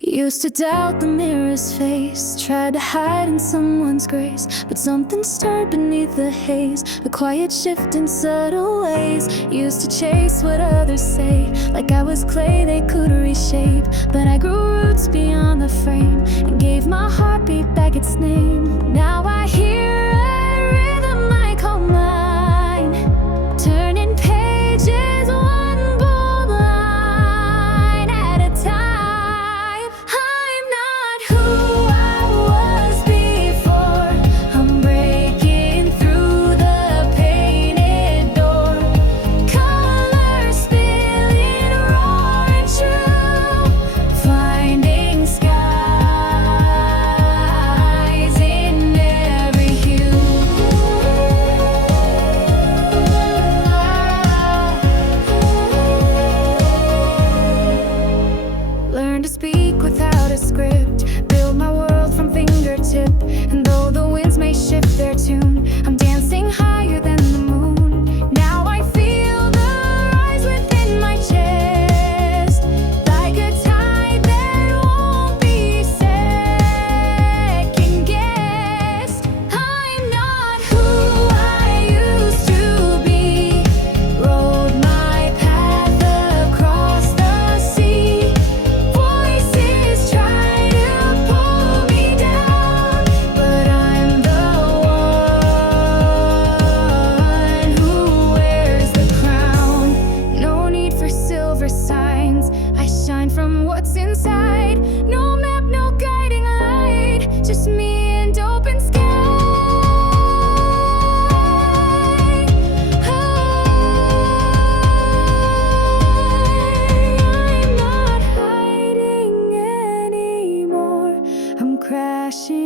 Used to doubt the mirror's face, tried to hide in someone's grace, but something stirred beneath the haze, a quiet shift in subtle ways. Used to chase what others say, like I was clay they could reshape, but I grew roots beyond the frame and gave my heartbeat back its name. Now I hear a rhythm I call mine, turning pages one bold line at a time. I'm not who I was before, I'm breaking through the painted door, colors spilling raw and true, finding skies in every hue. Learn to speak without a script, build my world from fingertip, and though the winds may shift their tune, I'm dancing higher than the moon. Now I feel the rise within my chest, like a tide that won't be second guessed. I'm not who I used to be, rode my path across the sea. Voices try to pull me down, but I'm the one who wears the crown. No need for silver signs, I shine from what's inside. No map, no guiding light, just me and open sky. I'm not hiding anymore, I'm crashing